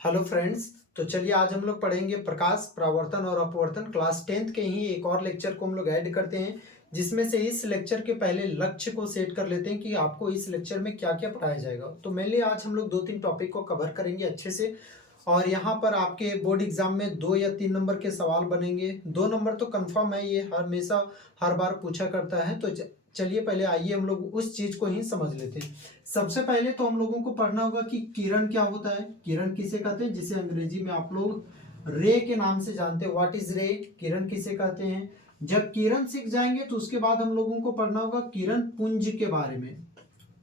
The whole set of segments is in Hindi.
Hello friends. तो चलिए आज हम लोग पढ़ेंगे प्रकाश, परावर्तन और अपवर्तन। क्लास 10th के ही एक और लेक्चर को हम लोग ऐड करते हैं, जिसमें से इस लेक्चर के पहले लक्ष्य को सेट कर लेते हैं कि आपको इस लेक्चर में क्या क्या पढ़ाया जाएगा। तो मेनली आज हम लोग 2-3 टॉपिक को कवर करेंगे अच्छे से, और यहाँ पर आपके बोर्ड एग्जाम में 2 या 3 नंबर के सवाल बनेंगे। 2 नंबर तो कंफर्म है, ये हमेशा हर बार पूछा करता है। तो चलिए पहले आइए हम लोग उस चीज को ही समझ लेते हैं। सबसे पहले तो हम लोगों को पढ़ना होगा कि किरण क्या होता है। किरण किसे कहते हैं, जिसे अंग्रेजी में आप लोग रे के नाम से जानते हैं। व्हाट इज रे, किरण किसे कहते हैं। जब किरण सीख जाएंगे तो उसके बाद हम लोगों को पढ़ना होगा किरण पुंज के बारे में।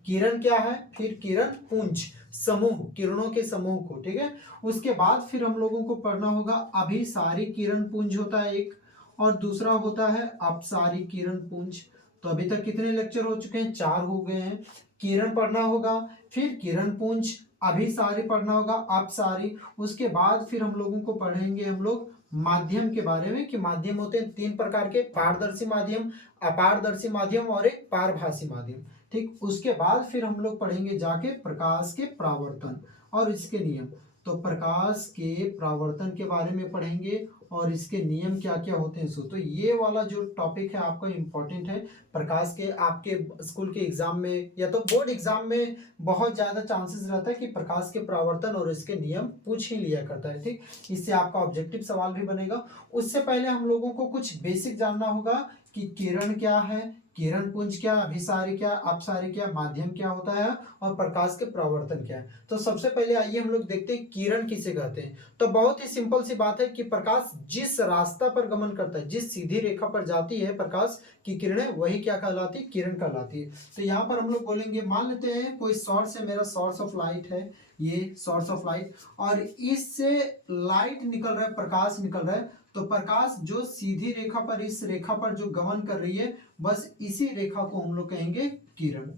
किरण क्या है, फिर किरण पुंज, समूह, किरणों के समूह को, ठीक है। उसके बाद फिर हम लोगों को पढ़ना होगा अभिसारी किरण पुंज होता है एक, और दूसरा होता है अपसारी किरण पुंज। तो अभी तक कितने लेक्चर हो चुके हैं, 4 हो गए हैं। किरण पढ़ना होगा, फिर किरण पुंज, अभिसारी पढ़ना होगा, अपसारी। उसके बाद फिर हम लोगों को पढ़ेंगे हम लोग माध्यम के बारे में, कि माध्यम होते हैं 3 प्रकार के, पारदर्शी माध्यम, अपारदर्शी माध्यम और एक पारभासी माध्यम। ठीक, उसके बाद फिर हम लोग पढ़ेंगे जाके प्रकाश के परावर्तन और इसके नियम। तो प्रकाश के परावर्तन के बारे में पढ़ेंगे और इसके नियम क्या क्या होते हैं। सो तो ये वाला जो टॉपिक है आपका इम्पोर्टेंट है। प्रकाश के आपके स्कूल के एग्जाम में या तो बोर्ड एग्जाम में बहुत ज्यादा चांसेस रहता है कि प्रकाश के परावर्तन और इसके नियम पूछ ही लिया करता है। ठीक, इससे आपका ऑब्जेक्टिव सवाल भी बनेगा। उससे पहले हम लोगों को कुछ बेसिक जानना होगा कि किरण क्या है, किरण पुंज क्या, अभिसारी क्या, अपसारी क्या, माध्यम क्या होता है और प्रकाश के परावर्तन क्या है। तो सबसे पहले आइए हम लोग देखते हैं किरण किसे कहते हैं। तो बहुत ही सिंपल सी बात है कि प्रकाश जिस रास्ता पर गमन करता है, जिस सीधी रेखा पर जाती है प्रकाश की किरणें, वही क्या कहलाती है, किरण कहलाती है। तो यहाँ पर हम लोग बोलेंगे, मान लेते हैं कोई सोर्स है, मेरा सोर्स ऑफ लाइट है, ये सोर्स ऑफ लाइट, और इससे लाइट निकल रहा है, प्रकाश निकल रहा है। तो प्रकाश जो सीधी रेखा पर, इस रेखा पर जो गमन कर रही है, बस इसी रेखा को हम लोग कहेंगे किरण।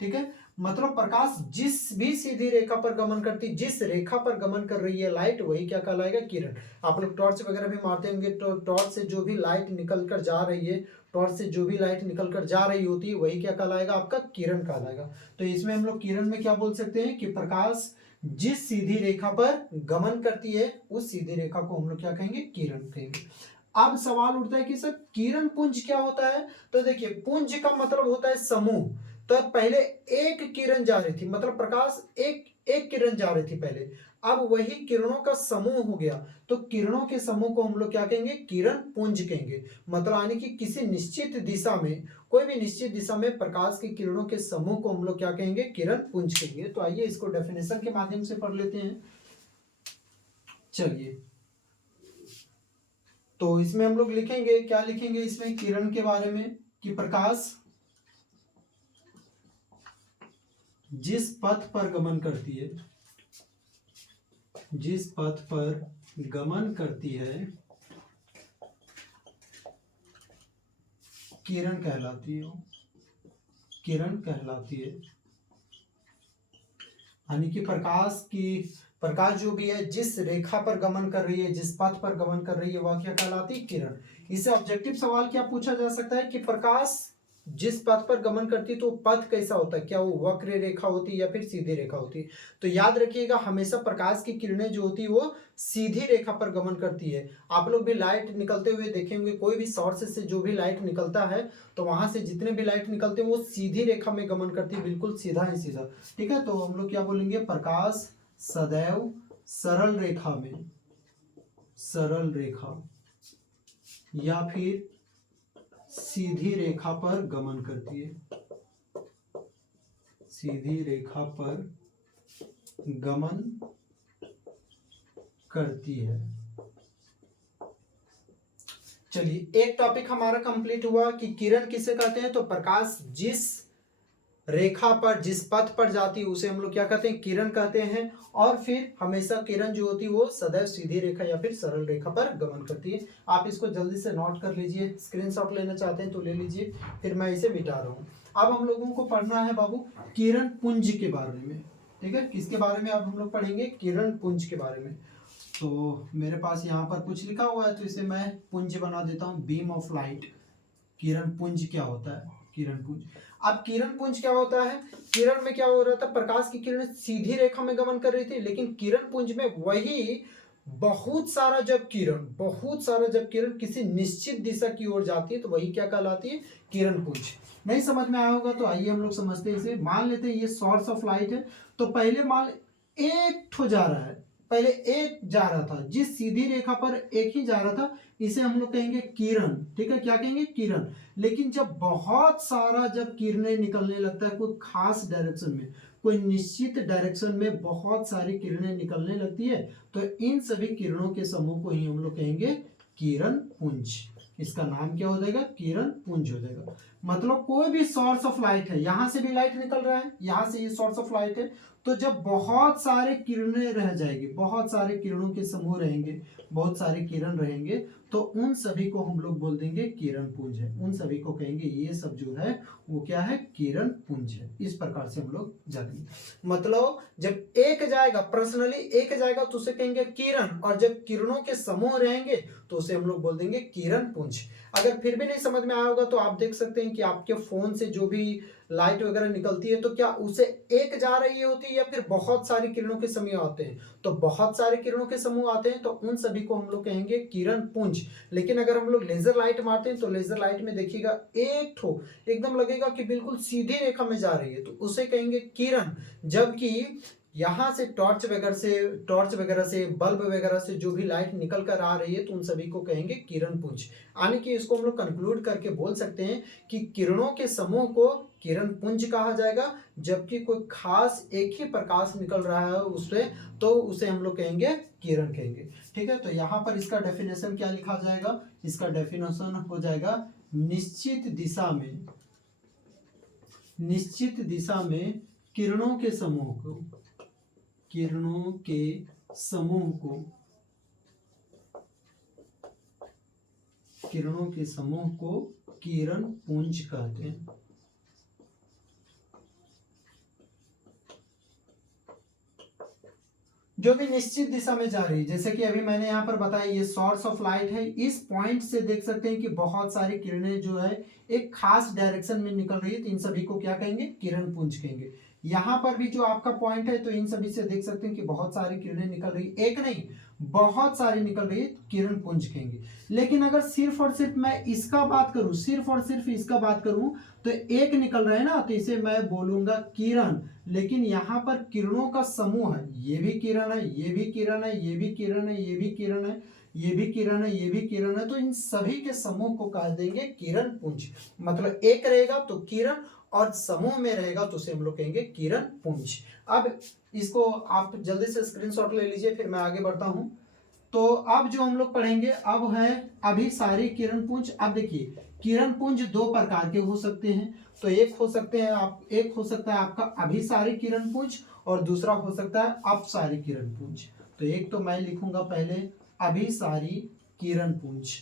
ठीक है, मतलब प्रकाश जिस भी सीधी रेखा पर गमन करती, जिस रेखा पर गमन कर रही है लाइट, वही क्या कहलाएगा, किरण। आप लोग टॉर्च वगैरह भी मारते होंगे, तो टॉर्च से जो भी लाइट निकल कर जा रही है, टॉर्च से जो भी लाइट निकल कर जा रही होती है, वही क्या कहलाएगा, आपका किरण कहलाएगा। तो इसमें हम लोग किरण में क्या बोल सकते हैं कि प्रकाश जिस सीधी रेखा पर गमन करती है, उस सीधी रेखा को हम लोग क्या कहेंगे, किरण कहेंगे। अब सवाल उठता है कि सर किरण पुंज क्या होता है। तो देखिए, पुंज का मतलब होता है समूह। तो पहले एक किरण जा रही थी, मतलब प्रकाश एक एक किरण जा रही थी पहले, अब वही किरणों का समूह हो गया। तो किरणों के समूह को हम लोग क्या कहेंगे, किरण पुंज कहेंगे। मतलब यानी कि किसी निश्चित दिशा में, कोई भी निश्चित दिशा में प्रकाश की किरणों के समूह को हम लोग क्या कहेंगे, किरण पुंज कहेंगे। तो आइए इसको डेफिनेशन के माध्यम से पढ़ लेते हैं। चलिए, तो इसमें हम लोग लिखेंगे, क्या लिखेंगे इसमें किरण के बारे में, कि प्रकाश जिस पथ पर गमन करती है, जिस पथ पर गमन करती है, किरण कहलाती है, किरण कहलाती है। यानी कि प्रकाश जो भी है, जिस रेखा पर गमन कर रही है, जिस पथ पर गमन कर रही है, वह क्या कहलाती है, किरण। इससे ऑब्जेक्टिव सवाल क्या पूछा जा सकता है कि प्रकाश जिस पथ पर गमन करती है, तो पथ कैसा होता है, क्या वो वक्र रेखा होती है या फिर सीधी रेखा होती है। तो याद रखिएगा, हमेशा प्रकाश की किरणें जो होती है वो सीधी रेखा पर गमन करती है। आप लोग भी लाइट निकलते हुए देखेंगे, कोई भी सोर्स से जो भी लाइट निकलता है, तो वहां से जितने भी लाइट निकलते हैं वो सीधी रेखा में गमन करती है, बिल्कुल सीधा ही सीधा। ठीक है, तो हम लोग क्या बोलेंगे, प्रकाश सदैव सरल रेखा में, सरल रेखा या फिर सीधी रेखा पर गमन करती है, सीधी रेखा पर गमन करती है। चलिए, एक टॉपिक हमारा कंप्लीट हुआ कि किरण किसे कहते हैं। तो प्रकाश जिस रेखा पर, जिस पथ पर जाती है, उसे हम लोग क्या कहते हैं, किरण कहते हैं। और फिर हमेशा किरण जो होती है वो सदैव सीधी रेखा या फिर सरल रेखा पर गमन करती है। आप इसको जल्दी से नोट कर लीजिए, स्क्रीनशॉट लेना चाहते हैं तो ले लीजिए, फिर मैं इसे मिटा रहा हूँ। अब हम लोगों को पढ़ना है बाबू किरण पुंज के बारे में। ठीक है, किसके बारे में अब हम लोग पढ़ेंगे, किरण पुंज के बारे में। तो मेरे पास यहाँ पर कुछ लिखा हुआ है, तो इसे मैं पुंज बना देता हूँ, बीम ऑफ लाइट। किरण पुंज क्या होता है, किरण पुंज। अब किरण पुंज क्या होता है, किरण में क्या हो रहा था, प्रकाश की किरण सीधी रेखा में गमन कर रही थी, लेकिन किरण पुंज में वही बहुत सारा जब किरण किसी निश्चित दिशा की ओर जाती है तो वही क्या कहलाती है, किरण पुंज। नहीं समझ में आया होगा तो आइए हम लोग समझते हैं इसे। मान लेते हैं ये सोर्स ऑफ लाइट है, तो पहले मान एक ठो जा रहा है, पहले एक जा रहा था, जिस सीधी रेखा पर एक ही जा रहा था इसे हम लोग कहेंगे किरण, ठीक है, क्या कहेंगे, किरण। लेकिन जब बहुत सारा जब किरणें निकलने लगता है कोई खास डायरेक्शन में, कोई निश्चित डायरेक्शन में बहुत सारी किरणें निकलने लगती है, तो इन सभी किरणों के समूह को ही हम लोग कहेंगे किरण पुंज। इसका नाम क्या हो जाएगा, किरण पुंज हो जाएगा। मतलब कोई भी सोर्स ऑफ लाइट है, यहां से भी लाइट निकल रहा है, यहां से ये सोर्स ऑफ लाइट है, तो जब बहुत सारे किरणें रह जाएगी, बहुत सारे किरणों के समूह रहेंगे, बहुत सारे किरण रहेंगे, तो उन सभी को हम लोग बोल देंगे किरण पुंज है। उन सभी को कहेंगे ये सब जो है वो क्या है, किरण पुंज है। इस प्रकार से हम लोग जानेंगे। मतलब जब एक जाएगा, पर्सनली एक जाएगा तो उसे कहेंगे किरण, और जब किरणों के समूह रहेंगे तो उसे हम लोग बोल देंगे किरण पुंज। अगर फिर भी नहीं समझ में आया होगा तो आप देख सकते हैं कि आपके फोन से जो भी लाइट वगैरह निकलती है तो क्या उसे एक जा रही होती है या फिर बहुत सारी किरणों के समूह आते हैं, तो बहुत सारे किरणों के समूह आते हैं तो उन सभी को हम लोग कहेंगे किरण पुंज। लेकिन अगर हम लोग लेजर लाइट मारते हैं तो लेजर लाइट में देखिएगा एक ठो एकदम लगेगा कि बिल्कुल सीधी रेखा में जा रही है, तो उसे कहेंगे किरण। जबकि यहाँ से टॉर्च वगैरह से बल्ब वगैरह से जो भी लाइट निकल कर आ रही है तो उन सभी को कहेंगे किरण पुंज। यानी कि इसको हम लोग कंक्लूड करके बोल सकते हैं कि किरणों के समूह को किरण पुंज कहा जाएगा, जबकि कोई खास एक ही प्रकाश निकल रहा है उससे तो उसे हम लोग कहेंगे किरण कहेंगे। ठीक है, तो यहाँ पर इसका डेफिनेशन क्या लिखा जाएगा, इसका डेफिनेशन हो जाएगा निश्चित दिशा में किरणों के समूह को किरण पुंज कहते हैं। जो भी निश्चित दिशा में जा रही है, जैसे कि अभी मैंने यहाँ पर बताया ये सोर्स ऑफ लाइट है, इस पॉइंट से देख सकते हैं कि बहुत सारी किरणें जो है एक खास डायरेक्शन में निकल रही है, तो इन सभी को क्या कहेंगे, किरण पुंज कहेंगे। यहाँ पर भी जो आपका पॉइंट है तो इन सभी से देख सकते हैं कि बहुत सारी किरणें निकल रही है, एक नहीं बहुत सारी निकल रही है, किरण पुंज कहेंगे। लेकिन अगर सिर्फ और सिर्फ मैं इसका बात करूं, सिर्फ और सिर्फ इसका बात करूं तो एक निकल रहा है ना, तो इसे मैं बोलूंगा किरण। लेकिन यहाँ पर किरणों का समूह है, ये भी किरण है, ये भी किरण है, ये भी किरण है, ये भी किरण है, ये भी किरण है, ये भी किरण है, तो इन सभी के समूह को कह देंगे किरण पुंज। मतलब एक रहेगा तो किरण और समूह में रहेगा तो उसे हम लोग कहेंगे किरण पुंज। अब इसको आप जल्दी से स्क्रीनशॉट ले लीजिए, फिर मैं आगे बढ़ता हूं। तो अब जो हम लोग पढ़ेंगे अब है अभिसारी किरण पुंज। अब देखिए किरण पुंज दो प्रकार के हो सकते हैं, तो एक हो सकता है आपका अभिसारी किरण पुंज और दूसरा हो सकता है अपसारी किरण पुंज। तो एक तो मैं लिखूंगा पहले अभिसारी किरण पुंज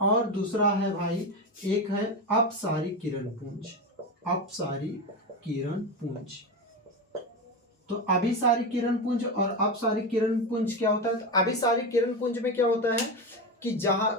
और दूसरा है भाई एक है अपसारी किरण पुंज। तो अभिसारी किरण पुंज और अपसारी किरण पुंज क्या होता है, तो अभिसारी किरण पुंज में क्या होता है कि जहां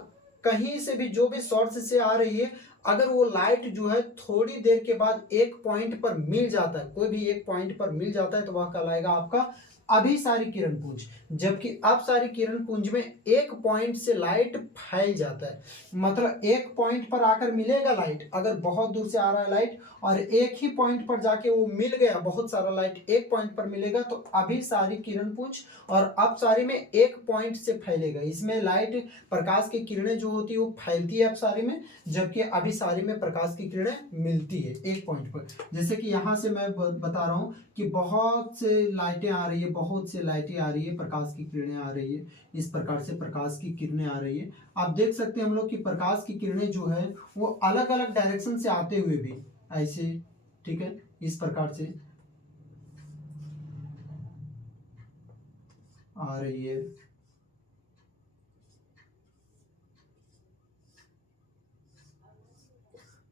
कहीं से भी जो भी सोर्स से आ रही है, अगर वो लाइट जो है थोड़ी देर के बाद एक पॉइंट पर मिल जाता है, कोई भी एक पॉइंट पर मिल जाता है तो वह कहलाएगा आपका अभिसारी किरण पुंज। जबकि अपसारी किरण पुंज में एक पॉइंट से लाइट फैल जाता है, मतलब एक पॉइंट पर आकर मिलेगा लाइट, अगर बहुत दूर से आ रहा है लाइट और एक ही पॉइंट पर जाके वो मिल गया, बहुत सारा लाइट एक पॉइंट पर मिलेगा तो अभिसारी किरण पुंज। और अपसारी में एक पॉइंट से फैलेगा, इसमें लाइट प्रकाश की किरणें जो होती है वो फैलती है अपसारी में, जबकि अभिसारी में प्रकाश की किरणें मिलती है एक पॉइंट पर। जैसे कि यहाँ से मैं बता रहा हूँ कि बहुत से लाइटें आ रही है, बहुत से लाइटें आ रही है, प्रकाश की किरणें आ रही है, इस प्रकार से प्रकाश की किरणें आ रही है। आप देख सकते हैं हम लोग कि प्रकाश की किरणें जो है वो अलग अलग डायरेक्शन से आते हुए भी ऐसे, ठीक है, इस प्रकार से आ रही है।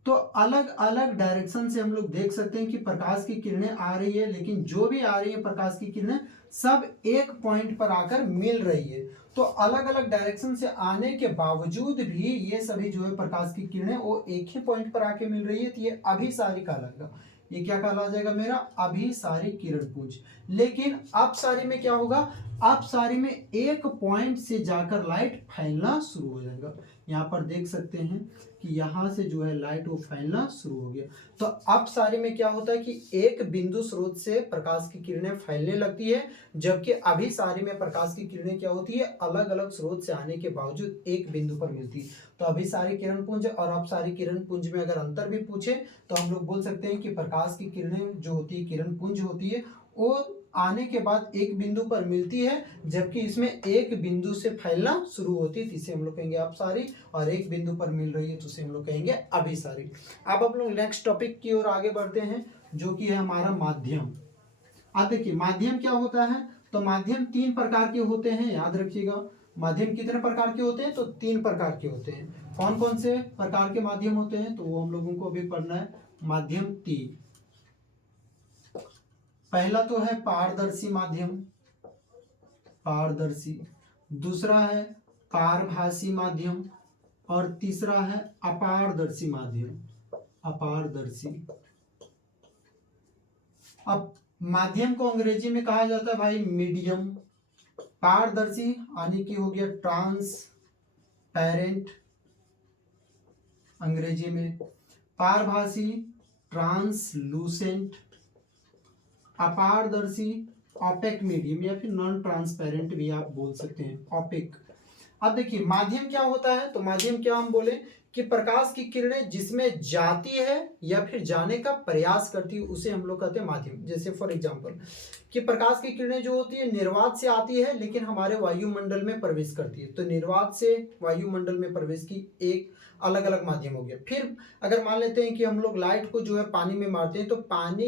तो अलग अलग डायरेक्शन से हम लोग देख सकते हैं कि प्रकाश की किरणें आ रही है, लेकिन जो भी आ रही है प्रकाश की किरणें सब एक पॉइंट पर आकर मिल रही है। तो अलग अलग डायरेक्शन से आने के बावजूद भी ये सभी जो है प्रकाश की किरणें वो एक ही पॉइंट पर आके मिल रही है, तो ये अभिसारी कहलाएगा। ये क्या कहलाएगा मेरा? अभिसारी किरण पुंज। लेकिन अपसारी में क्या होगा? अपसारी में एक पॉइंट से जाकर लाइट फैलना शुरू हो जाएगा। यहाँ पर देख सकते हैं कि यहाँ से जो है लाइट वो फैलना शुरू हो गया। तो अपसारी में क्या होता है कि एक बिंदु स्रोत से प्रकाश की किरणें फैलने लगती है, जबकि अभिसारी में प्रकाश की किरणें क्या होती है? अलग अलग स्रोत से आने के बावजूद एक बिंदु पर मिलती है। तो अभिसारी किरण पुंज और अपसारी किरण पुंज में अगर अंतर भी पूछे तो हम लोग बोल सकते हैं कि प्रकाश की किरणें जो होती है, किरण पुंज होती है, वो आने के बाद एक बिंदु पर मिलती है, जबकि इसमें एक बिंदु से फैलना शुरू होती है, तो इसे हम लोग कहेंगे अपसारी, और एक बिंदु पर मिल रही है तो इसे हम लोग कहेंगे अभिसारी। अब हम लोग नेक्स्ट टॉपिक की ओर आगे बढ़ते हैं, जो कि है हमारा माध्यम। अब देखिए माध्यम क्या होता है? तो माध्यम तीन प्रकार के होते हैं, याद रखिएगा। माध्यम कितने प्रकार के होते हैं? तो तीन प्रकार के होते हैं। कौन कौन से प्रकार के माध्यम होते हैं? तो वो हम लोगों को अभी पढ़ना है। माध्यम तीन, पहला तो है पारदर्शी माध्यम, पारदर्शी। दूसरा है पारभासी माध्यम, और तीसरा है अपारदर्शी माध्यम, अपारदर्शी। अब माध्यम को अंग्रेजी में कहा जाता है भाई मीडियम। पारदर्शी यानी कि हो गया ट्रांसपेरेंट अंग्रेजी में, पारभासी ट्रांसलूसेंट, अपारदर्शी ऑपेक मीडियम, या फिर नॉन ट्रांसपेरेंट भी आप बोल सकते हैं, ऑपेक। अब देखिए माध्यम क्या होता है? तो माध्यम क्या हम बोले कि प्रकाश की किरणें जिसमें जाती है या फिर जाने का प्रयास करती है उसे हम लोग कहते हैं माध्यम। जैसे फॉर एग्जांपल कि प्रकाश की किरणें जो होती है निर्वात से आती है लेकिन हमारे वायुमंडल में प्रवेश करती है, तो निर्वात से वायुमंडल में प्रवेश की एक अलग अलग माध्यम हो गया। फिर अगर मान लेते हैं कि हम लोग लाइट को जो है पानी में मारते हैं, तो पानी,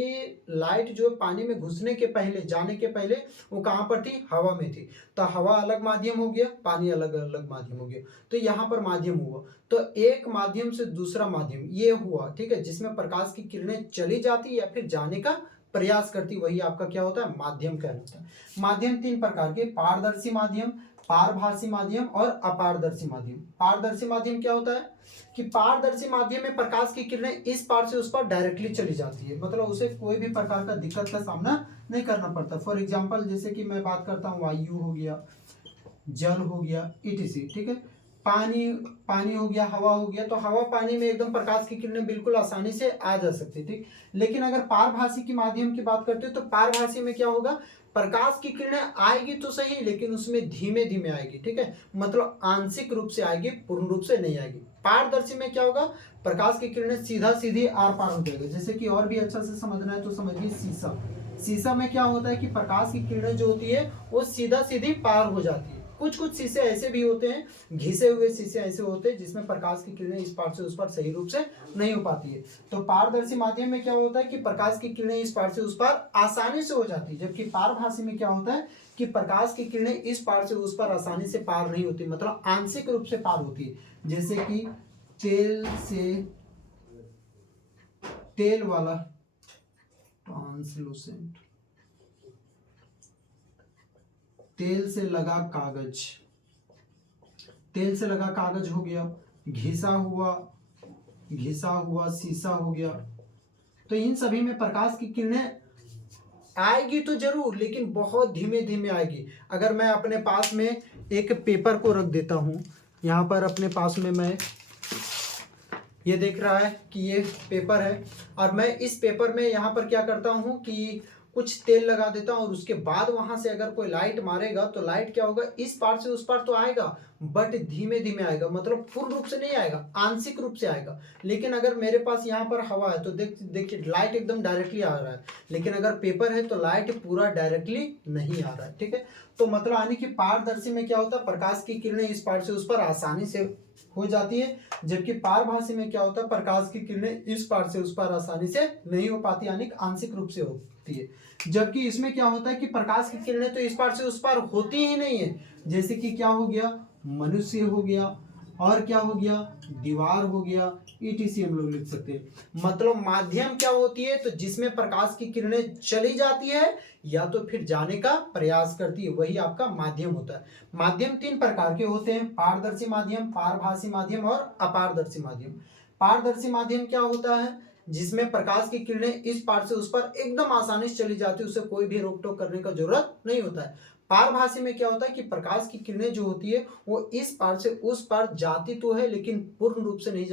लाइट जो है पानी में घुसने के पहले, जाने के पहले वो कहाँ पर थी? हवा में थी। तो हवा अलग माध्यम हो गया, पानी अलग अलग माध्यम हो गया, तो यहाँ पर माध्यम हुआ। तो एक माध्यम से दूसरा माध्यम ये हुआ, ठीक है, जिसमें प्रकाश की किरणें चली जाती या फिर जाने का प्रयास करती, वही आपका क्या होता है? माध्यम कहलाता है। माध्यम तीन प्रकार के, पारदर्शी माध्यम, पारभासी माध्यम और अपारदर्शी माध्यम। पारदर्शी माध्यम क्या होता है कि पारदर्शी माध्यम में प्रकाश की किरणें इस पार से उस पार डायरेक्टली चली जाती है, मतलब उसे कोई भी प्रकार का दिक्कत का सामना नहीं करना पड़ता। फॉर एग्जाम्पल जैसे कि मैं बात करता हूँ, वायु हो गया, जल हो गया, इटीसी, ठीक है, पानी, पानी हो गया, हवा हो गया, तो हवा पानी में एकदम प्रकाश की किरणें बिल्कुल आसानी से आ जा सकती है, ठीक। लेकिन अगर पारभासी की माध्यम की बात करते हैं तो पारभासी में क्या होगा? प्रकाश की किरणें आएगी तो सही, लेकिन उसमें धीमे धीमे आएगी, ठीक है, मतलब आंशिक रूप से आएगी, पूर्ण रूप से नहीं आएगी। पारदर्शी में क्या होगा? प्रकाश की किरणें सीधा सीधी आर पार हो जाएगी। जैसे कि और भी अच्छा से समझना है तो समझिए शीशा। शीशा में क्या होता है कि प्रकाश की किरणें जो होती है वो सीधा सीधी पार हो जाती है। कुछ कुछ शीशे ऐसे भी होते हैं, घिसे हुए शीशे ऐसे होते हैं जिसमें प्रकाश की किरणें इस पार से उस पार सही रूप से नहीं हो पाती है। तो पारदर्शी माध्यम में क्या होता है कि प्रकाश की किरणें इस पार से उस पार आसानी से हो जाती है, जबकि पारभासी में क्या होता है कि प्रकाश की किरणें इस पार से उस पार आसानी से पार नहीं होती, मतलब आंशिक रूप से पार होती है। जैसे कि तेल से, तेल वाला ट्रांसलूसेंट, तेल से लगा कागज, तेल से लगा कागज हो गया, घिसा हुआ शीशा हो गया। तो इन सभी में प्रकाश की किरणें आएगी तो जरूर, लेकिन बहुत धीमे धीमे आएगी। अगर मैं अपने पास में एक पेपर को रख देता हूं, यहाँ पर अपने पास में मैं, ये देख रहा है कि ये पेपर है, और मैं इस पेपर में यहाँ पर क्या करता हूँ कि कुछ तेल लगा देता हूँ, और उसके बाद वहां से अगर कोई लाइट मारेगा तो लाइट क्या होगा? इस पार से उस पार तो आएगा, बट धीमे धीमे आएगा, मतलब पूर्ण रूप से नहीं आएगा, आंशिक रूप से आएगा। लेकिन अगर मेरे पास यहाँ पर हवा है तो देखिए लाइट एकदम डायरेक्टली आ रहा है, लेकिन अगर पेपर है तो लाइट पूरा डायरेक्टली नहीं आ रहा है, ठीक है। तो मतलब यानी कि पारदर्शी में क्या होता है? प्रकाश की किरणें इस पार से उस पार आसानी से हो जाती है, जबकि पारभासी में क्या होता है? प्रकाश की किरणें इस पार से उस पार आसानी से नहीं हो पाती, यानी आंशिक रूप से होती है। जबकि इसमें क्या होता है कि प्रकाश की किरणें तो इस पार से उस पार होती ही नहीं है। जैसे कि क्या हो गया? मनुष्य हो गया, और क्या हो गया? दीवार हो गया, ETC हम लोग लिख सकते हैं। मतलब माध्यम क्या होती है, तो जिसमें प्रकाश की किरणें चली जाती है या तो फिर जाने का प्रयास करती है, वही आपका माध्यम होता है। माध्यम तीन प्रकार के होते हैं, पारदर्शी माध्यम, पारभासी माध्यम और अपारदर्शी माध्यम। पारदर्शी माध्यम क्या होता है, जिसमें प्रकाश की किरणें इस पार से उस पार एकदम आसानी से चली जाती है, उसे कोई भी रोक टोक करने का जरूरत नहीं होता है। पारभासी में क्या होता है कि प्रकाश की किरणें जो होती है वो इस पार से उस पार जाती तो है लेकिन पूर्ण रूप से नहीं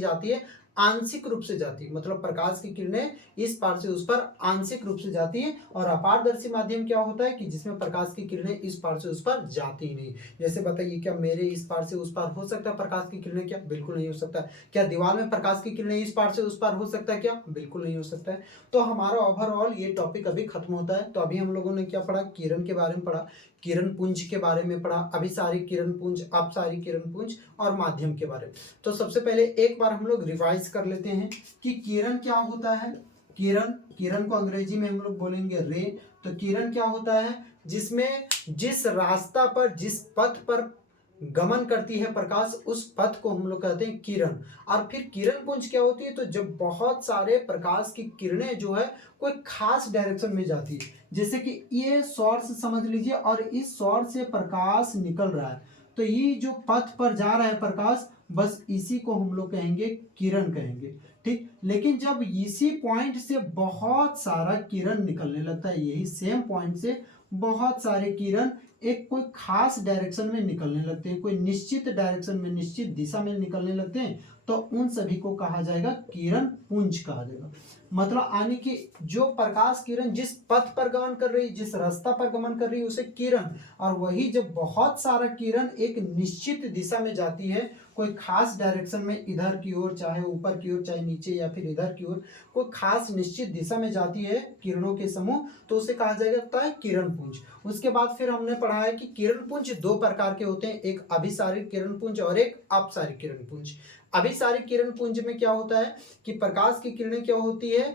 जाती है, आंशिक रूप से जाती है। मतलब प्रकाश की किरणें इस पार से उस पार आंशिक रूप से जाती है। और अपारदर्शी माध्यम क्या होता है कि जिसमें प्रकाश की किरणें इस पार से उस पार जाती ही नहीं। जैसे बताइए, क्या मेरे इस पार से उस पार हो सकता है प्रकाश की किरणें? क्या बिल्कुल नहीं हो सकता। क्या दीवार में प्रकाश की किरणें इस पार से उस पार हो सकता है? क्या बिल्कुल नहीं हो सकता है। तो हमारा ओवरऑल ये टॉपिक अभी खत्म होता है। तो अभी हम लोगों ने क्या पढ़ा, किरण के बारे में पढ़ा, किरण पुंज के बारे में पढ़ा, अभिसारी किरण पुंज, अपसारी किरण पुंज और माध्यम के बारे में। तो सबसे पहले एक बार हम लोग रिवाइज कर लेते हैं कि किरण क्या होता है। किरण, किरण को अंग्रेजी में हम लोग बोलेंगे रे। तो किरण क्या होता है, जिसमें जिस रास्ता पर, जिस पथ पर गमन करती है प्रकाश, उस पथ को हम लोग कहते हैं किरण। और फिर किरण पुंज क्या होती है, तो जब बहुत सारे प्रकाश की किरणें जो है कोई खास डायरेक्शन में जाती है, जैसे कि ये सोर्स समझ लीजिए और इस सोर्स से प्रकाश निकल रहा है, तो ये जो पथ पर जा रहा है प्रकाश, बस इसी को हम लोग कहेंगे किरण कहेंगे। ठीक, लेकिन जब इसी पॉइंट से बहुत सारा किरण निकलने लगता है, यही सेम पॉइंट से बहुत सारे किरण एक कोई खास डायरेक्शन में निकलने लगते हैं, कोई निश्चित डायरेक्शन में, निश्चित दिशा में निकलने लगते हैं, तो उन सभी को कहा जाएगा किरण पुंज कहा जाएगा। मतलब आने की जो प्रकाश किरण जिस पथ पर गमन कर रही है, जिस रास्ता पर गमन कर रही है, उसे किरण। और वही जब बहुत सारा किरण एक निश्चित दिशा में जाती है, कोई खास डायरेक्शन में, इधर की ओर, चाहे ऊपर की ओर, चाहे नीचे, या फिर इधर की ओर, कोई खास निश्चित दिशा में जाती है किरणों के समूह, तो उसे कहा जाएगा किरण पुंज। उसके बाद फिर हमने पढ़ा है कि किरण पुंज दो प्रकार के होते हैं, एक अभिसारित किरण पुंज और एक अपसारित किरण पुंज। अभिसारित किरण पुंज में क्या होता है कि प्रकाश की किरणें क्या होती है,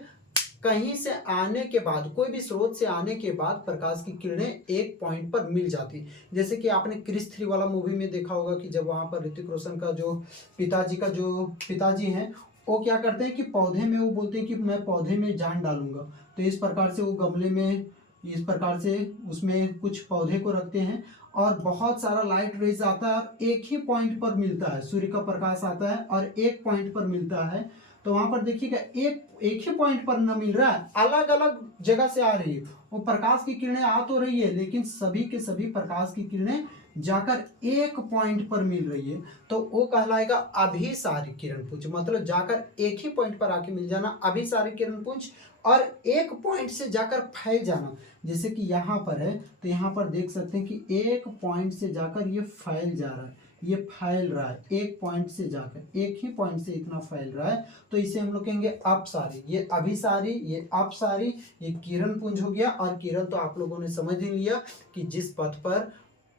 कहीं से आने के बाद, कोई भी स्रोत से आने के बाद प्रकाश की किरणें एक पॉइंट पर मिल जाती है। जैसे कि आपने क्रिस 3 वाला मूवी में देखा होगा कि जब वहां पर ऋतिक रोशन का जो पिताजी हैं, वो क्या करते हैं कि पौधे में, वो बोलते हैं कि मैं पौधे में जान डालूंगा, तो इस प्रकार से वो गमले में इस प्रकार से उसमें कुछ पौधे को रखते हैं और बहुत सारा लाइट रेज आता है और एक ही पॉइंट पर मिलता है, सूर्य का प्रकाश आता है और एक पॉइंट पर मिलता है। तो वहां पर देखिएगा एक ही पॉइंट पर न मिल रहा है, अलग अलग जगह से आ रही है, वो प्रकाश की किरणें आ तो रही है लेकिन सभी के सभी प्रकाश की किरणें जाकर एक पॉइंट पर मिल रही है, तो वो कहलाएगा अभिसारी किरण पुंज। मतलब जाकर एक ही पॉइंट पर आके मिल जाना, अभिसारी किरण पुंज। और एक पॉइंट से जाकर फैल जाना, जैसे कि यहाँ पर है, तो यहाँ पर देख सकते हैं कि एक पॉइंट से जाकर ये फैल जा रहा है, ये फैल रहा है, एक पॉइंट से जाकर एक ही पॉइंट से इतना फैल रहा है, तो इसे हम लोग कहेंगे अपसारी। ये अभिसारी, ये अपसारी, ये किरण पुंज हो गया। और किरण तो आप लोगों ने समझ ही लिया कि जिस पथ पर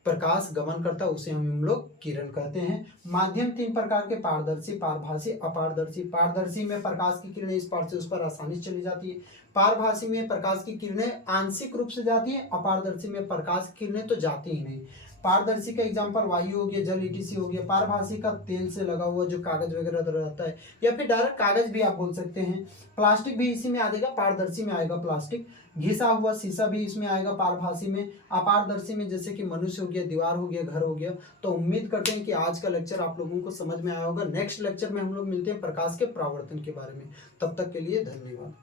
प्रकाश गमन करता है उसे हम लोग किरण कहते हैं। माध्यम तीन प्रकार के, पारदर्शी, पारभासी, अपारदर्शी। पारदर्शी में प्रकाश की किरणें इस पार से उस पर आसानी से चली जाती है, पारभासी में प्रकाश की किरणें आंशिक रूप से जाती है, अपारदर्शी में प्रकाश की किरणें तो जाती ही नहीं। पारदर्शी का एग्जांपल वायु हो गया, जल, ETC हो गया। पारभासी का तेल से लगा हुआ जो कागज वगैरह रहता है, या फिर डायरेक्ट कागज भी आप बोल सकते हैं। प्लास्टिक भी इसी में आ जाएगा, पारदर्शी में आएगा प्लास्टिक। घिसा हुआ शीशा भी इसमें आएगा पारभासी में। अपारदर्शी में जैसे कि मनुष्य हो गया, दीवार हो गया, घर हो गया। तो उम्मीद करते हैं कि आज का लेक्चर आप लोगों को समझ में आया होगा। नेक्स्ट लेक्चर में हम लोग मिलते हैं प्रकाश के परावर्तन के बारे में। तब तक के लिए धन्यवाद।